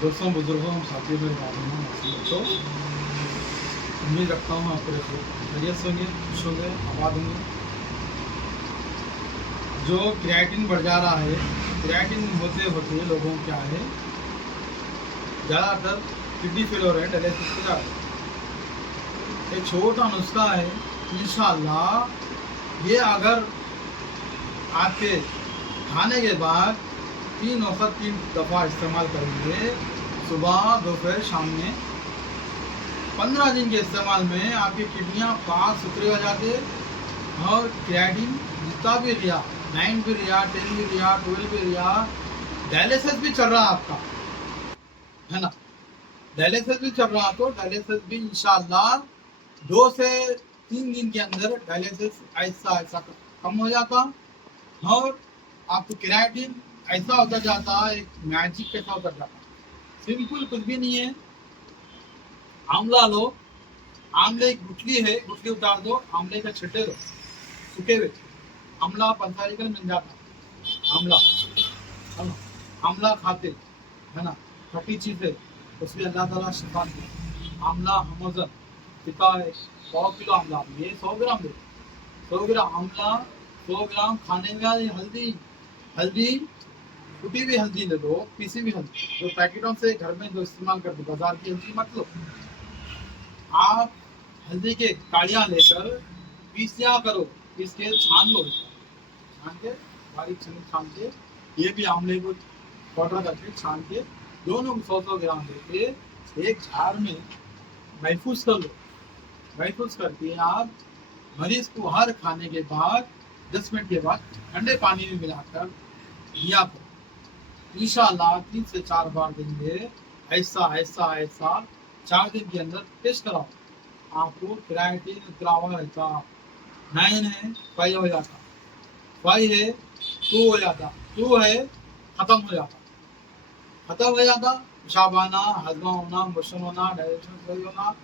दोस्तों, बुजुर्गों, साथियों, मेरे भाइयों, बच्चों, उम्मीद रखता हूँ आप पूरे खैरियत से होंगे, खुश होंगे, आबाद होंगे। जो क्रिएटिन बढ़ जा रहा है, क्रिएटिन होते होते लोगों को क्या है, ज़्यादातर किडनी फेल हो रहे हैं, डायलिसिस पे जा रहे हैं। एक छोटा नुस्खा है, इंशाअल्लाह ये अगर आपके खाने के बाद 3 वक्त 3 दफ़ा इस्तेमाल करेंगे, सुबह दोपहर शाम में, 15 दिन के इस्तेमाल में आपकी किडनियाँ पाक सुथरे हो जाते और क्रिएटिन जितना भी रिया 9 भी रिया 10 भी रिया 12 भी रिया, डायलिसिस भी चल रहा है आपका, है ना, डायलिसिस भी चल रहा, तो डायलिसिस भी इंशाअल्लाह 2 से 3 दिन के अंदर डायलिसिस ऐसा ऐसा कम हो जाता और आपको क्रिएटिन ऐसा होता जाता है, एक मैजिक कैसा होता जाता। सिंपल, कुछ भी नहीं है। आंवला लो, आंवले की गुठली है, गुठली उतार दो, आंवले का छिट्टे दो सूखे हुए, आंवला पंसारी मिल जाता, आंवला है ना, आंवला खाते है ना, खट्टी चीज है, उसमें अल्लाह ताला शिफा दिया। आंवला हमजन पिता है, 100 किलो आंवला, ये 100 ग्राम दे, 100 ग्राम आंवला, 100 ग्राम खाने में हल्दी, हल्दी कुटी हुई हल्दी ले लो, पीसी हुई हल्दी, जो पैकेटों से घर में जो इस्तेमाल करते, बाजार की हल्दी मत लो। आप हल्दी के काड़ियाँ लेकर पीस दिया करो, पीस के छान लो, छान के बारीक छान के, ये भी आंवले को पाउडर करके छान के, दोनों को 100 ग्राम लेके एक जार में महफूज कर लो। महफूज करके आप मरीज को हर खाने के बाद 10 मिनट के बाद ठंडे पानी में मिलाकर दिया करो। इंशाअल्लाह 3 से 4 बार देंगे, ऐसा ऐसा ऐसा 4 दिन के अंदर टेस्ट कराओ, आपको क्रिएटिन उतरा हुआ रहता, 9 है 5 हो जाता, 5 है 2 हो जाता, 2 है खत्म हो जाता, खत्म हो जाता, पेशाब आना, हजमा होना, मोशन होना, डाइजेशन सही होना,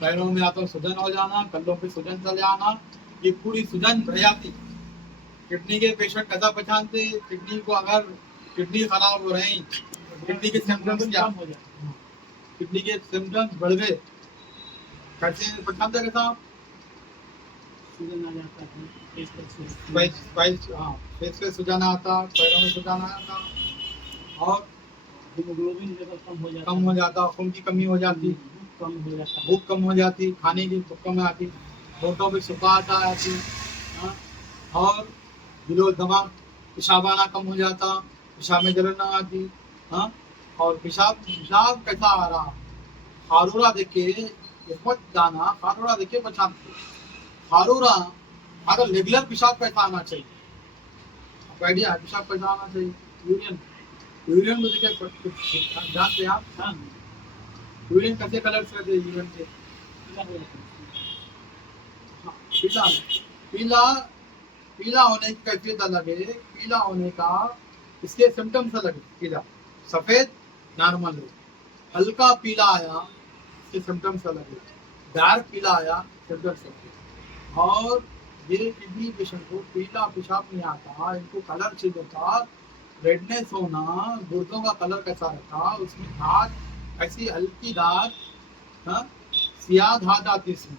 पैरों में आकर सूजन हो जाना, कल्लों पे सूजन चले आना, ये पूरी सूजन रह जाती। किडनी के पेशेंट कैसा पहचानते, किडनी को अगर किडनी खराब हो रही, किडनी के सिम्टम्स क्या हो जाए, किडनी के सिम्टम्स बढ़ गए, कैसे पहचानते, कैसा सूजन आ जाता है, फेस पे सूजन आता, पैरों में सूजन आता, और हीमोग्लोबिन लेवल कम हो जाता, खून की कमी हो जाती, भूख कम हो जाती, खाने की भूख कम आती, होठों पे सुखाहट आती, हाँ, और दिलो दिमाग, पेशाब आना कम हो जाता, पेशाब में जलन ना आती, हाँ, और पेशाब पेशाब कैसा आ रहा, खारूरा देख के मत जाना, खारूरा देख के बचा, खारूरा अगर रेगुलर पेशाब कैसा आना चाहिए, आपको आइडिया है पेशाब कैसा आना चाहिए, यूरियन, यूरियन को देखे जानते हैं आप, हाँ, यूरियन कैसे कलर से रहते हैं, यूरियन के पीला, पीला, पीला होने की कैफियत अलग है, पीला होने का इसके सिम्टम्स अलग है, पीला सफेद नॉर्मल है, हल्का पीला आया इसके सिम्टम्स अलग है, डार्क पीला आया सिम्टम्स अलग है। और ये किडनी पेशेंट को पीला पेशाब नहीं आता, इनको कलर चेंज होता, रेडनेस होना, गुर्दों का कलर कैसा रहता, उसमें धात ऐसी हल्की धात, हाँ, सियाह धात आती, इसमें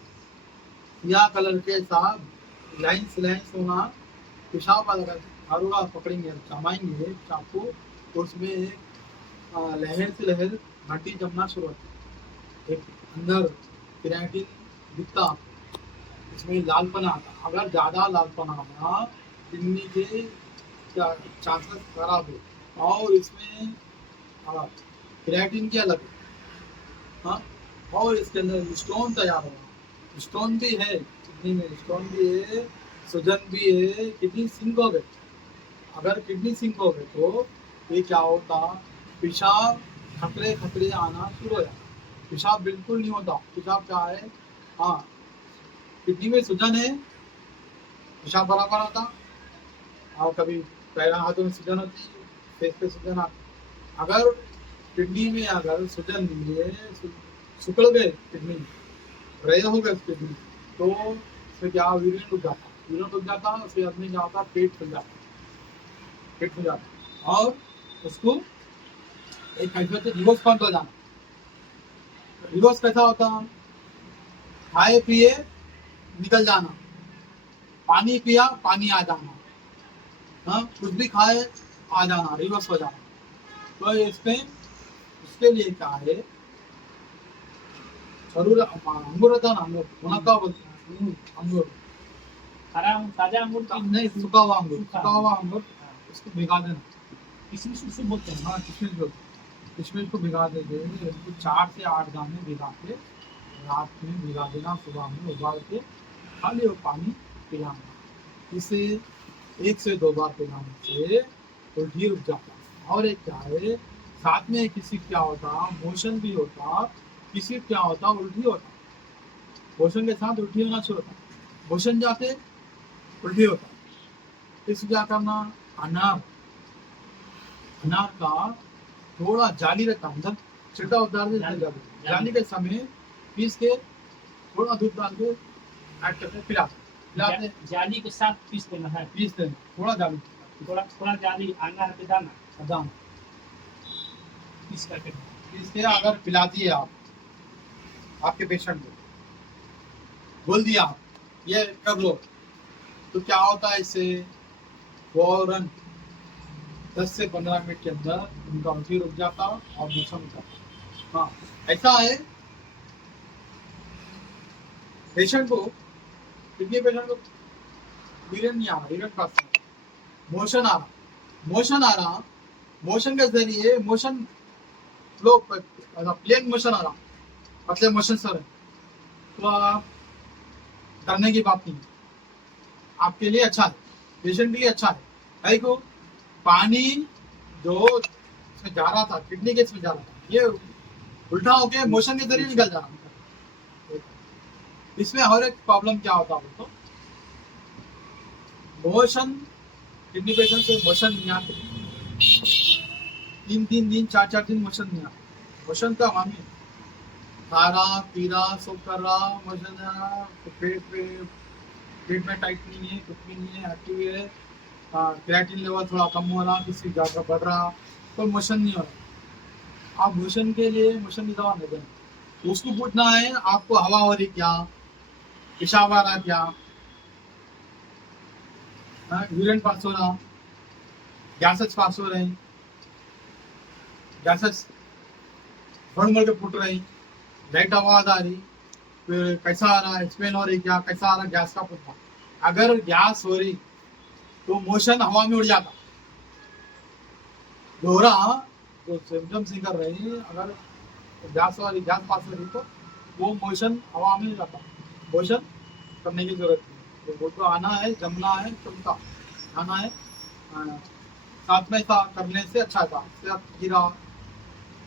सियाह कलर के साथ लाइन्स लाइन्स होना, पेशाब वाला खारूरा पकड़ेंगे, जमाएंगे पेशाब को, तो उसमें लहर से लहर घाटी जमना शुरू होती, एक अंदर क्रिएटिन दिखता, इसमें लालपन आता, अगर ज़्यादा लालपन आना किडनी के चांसेस खराब हो, और इसमें क्रिएटिन की अलग, हाँ, और इसके अंदर स्टोन तैयार होगा, स्टोन भी है किडनी में, स्टोन भी है, सूजन भी है, किडनी सिंक हो गए, अगर किडनी सिंक हो गए तो ये क्या होता, पेशाब खतरे खतरे आना शुरू हो जाता, पेशाब बिल्कुल नहीं होता, पेशाब क्या है, हाँ, किडनी में सूजन है, पेशाब बराबर आता, और कभी पैर हाथों में सूजन होती, फेस पे सूजन आती, अगर किडनी में अगर सूजन लिए सुकड़ गए, किडनी रहे हो गए किडनी, तो फिर क्या यूरिन रुक जाता, यूरिन रुक जाता, उसके आदमी क्या होता, पेट फूल जाता, पेट फूल जाता, और उसको एक कैफियत है रिवर्स पंप हो जाना। रिवर्स कैसा होता, खाए पिए निकल जाना, पानी पिया पानी आ जाना, हाँ कुछ भी खाए आ जाना, रिवर्स हो जाना। तो इसमें उसके लिए क्या है, जरूर अंगूर होता ना, अंगूर मुनक्का बोलते हैं, अंगूर हरा ताजा अंगूर नहीं, सूखा हुआ अंगूर, सूखा हुआ अंगूर उसको भिगा देना। किशमिश उससे बोलते हैं। हाँ किशमिश बोलते हैं, किशमिश को भिगा देंगे, 4 से 8 दाने भिगा के रात में भिगा देना, सुबह में उबाल के खाली वो पानी पिलाना। इसे 1 से 2 बार पिलाने से उल्टी रुक जाता है। और एक क्या है, साथ में किसी क्या होता मोशन भी होता, किसी क्या होता उल्टी होता, मोशन के साथ उल्टी होना शुरू होता, मोशन जाते उल्टी होता। इस क्या करना, अनार, अनार का थोड़ा जाली रहता अंदर, छिलका उतार दे, जाली के समय पीस के थोड़ा दूध डाल के ऐड करके पिलाते जाली के साथ पीस देना है, पीस देना, थोड़ा जाली, थोड़ा थोड़ा जाली अनार के दाना दाना पीस करके पीस के अगर पिलाती है आप आपके पेशेंट को, बोल दिया आप ये कर लो, तो क्या होता है, इससे फौरन 10 से 15 मिनट के अंदर उनका उल्टी रुक जाता और मोशन हो जाता। हाँ ऐसा है, पेशेंट को, किडनी पेशेंट को यूरिन नहीं आ रहा, यूरिन पास मोशन आ रहा, मोशन आ रहा, मोशन के जरिए मोशन फ्लो प्लेन मोशन आ रहा, पतले मोशन सर है, तो आप डरने की बात नहीं, आपके लिए अच्छा है, पेशेंट के लिए अच्छा है को पानी जो इसमें जा रहा था, किडनी के इसमें जा रहा था, ये उल्टा होके मोशन के जरिए निकल जा रहा। इसमें हर एक प्रॉब्लम क्या होता है तो मोशन, किडनी पेशेंट को मोशन नहीं आते, 3 दिन 4 दिन मोशन नहीं आते, मोशन का हमें खा रहा पी रहा सब कर रहा, मोशन तो पेट में टाइट नहीं है, कुछ भी नहीं है, एक्टिव है, क्रिएटिन लेवल थोड़ा कम हो रहा, किसी ज़्यादा बढ़ रहा, कोई मोशन नहीं हो रहा। आप मोशन के लिए मोशन की दवा नहीं देना, उसको पूछना है आपको हवा हो रही क्या, पेशाब आ रहा क्या, यूरिन पास हो रहा, गैसेस पास हो रहे, गैसेस भड़ के फूट रही, लाइट आवाज आ रही, फिर कैसा आ रहा है, स्मेल हो रही क्या, कैसा आ रहा है, गैस का फूटना। अगर गैस हो रही तो मोशन हवा में उड़ जाता, दोहरा जो सिम्टम्स निकल रही, अगर गैस वाली गैस पास हो रही तो वो मोशन हवा में जाता, मोशन करने की जरूरत नहीं, तो वो तो आना है, जमना है, चलता आना है, साथ में था करने से अच्छा था, गिरा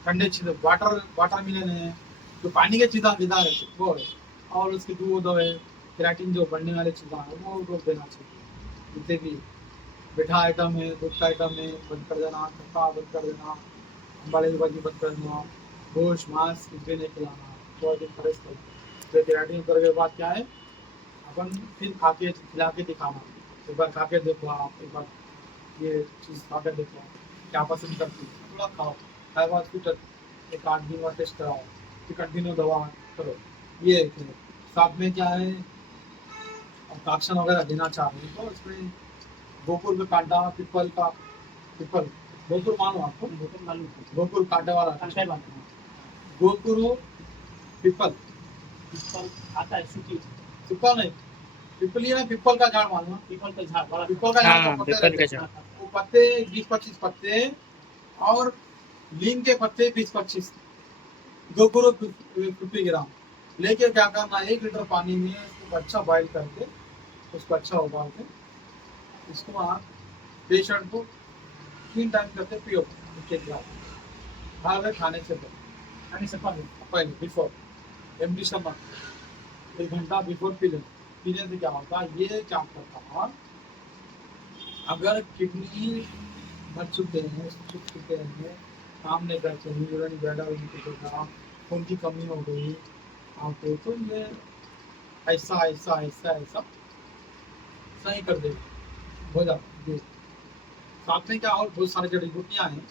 ठंडे चीज़ वाटर वाटर मिलन है, जो पानी के चीज़ा गिदा है वो है, और उसकी दूध है, केराटिन जो बढ़ने वाले चीज़ा है वो रोक देना चाहिए। जितने भी मीठा आइटम है, दूध का आइटम है बंद कर देना, खट्टा बंद कर देना, अंबाले की भाजी बंद कर देना, गोश्त मांस कुछ भी नहीं खिलाना, थोड़ा दिन फ्रेश कर। तो केराटिन उतर के बाद क्या है, अपन फिर खा के खिला के दिखाना, एक बार खा के देखो आप, एक बार ये चीज़ खा कर देखो क्या पसंद करती है, थोड़ा खाओ, खाए बाद फिर एक 8 दिन बाद टेस्ट कराओ, फिर कंटिन्यू दवा करो। ये एक है। साथ में क्या है, ऑक्सीजन वगैरह देना चाह रहे हैं तो इसमें गोकुल में कांटा, पिपल का, पिपल गोकुल मानो आपको, बोतल मालूम है, गोकुल कांटे वाला, कांटे वाला गोकुल पिपल, पिपल आता है, सूखी पिपल नहीं, पिपली में पिपल का झाड़ मानो, पीपल का झाड़ बड़ा पिपल का झाड़ हाँ, का पत्ते पिपल का रहते हैं, झाड़। वो पत्ते 20-25 पत्ते, और नीम के पत्ते 20-25, गोकुल 50 ग्राम लेके क्या करना, 1 लीटर पानी में उसको अच्छा बॉइल करके, उसको अच्छा उबाल के, इसको आप पेशेंट को 3 टाइम करके पियो, एक गिलास हर खाने से पहले बिफोर, एमडी स्टमक 1 घंटा बिफोर पी लें। पीने से क्या होता है, ये क्या करता है, अगर किडनी भर चुके हैं, सूख चुके हैं, काम नहीं कर सकते, यूरिन ब्लैडर उनकी खून की कमी हो गई आपको, तो ये ऐसा ऐसा ऐसा ऐसा सही कर देगा, हो जाता है। साथ में क्या और बहुत सारी जड़ी बूटियाँ हैं,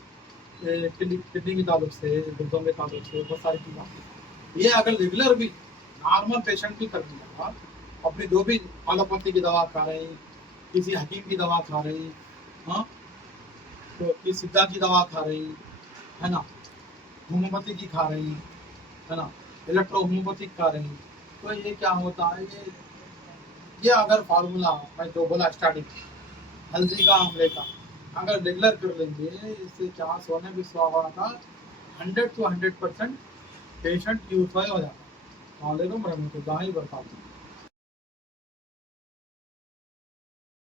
किडनी के ताल्लुक से, गुर्दों के ताल्लुक से बहुत सारी चीज़ें। ये अगर रेगुलर भी नॉर्मल पेशेंट भी कर दिया, अपनी जो भी एलोपैथी की दवा खा रहे, किसी हकीम की दवा खा रहे, हाँ, तो किसी सिद्धा की दवा खा रही है ना, होम्योपैथी की खा रही है ना, इलेक्ट्रो होम्योपैथिक खा रही, तो ये क्या होता है, ये अगर फार्मूला मैं जो बोला स्टार्टिंग हल्दी का आंवले का अगर रेगुलर कर लेंगे, इससे क्या सोने पे सुहागा का 100 to 100% पेशेंट यूज हो जाता है। तो ले लो मैं तो जहाँ ही बताता हूँ।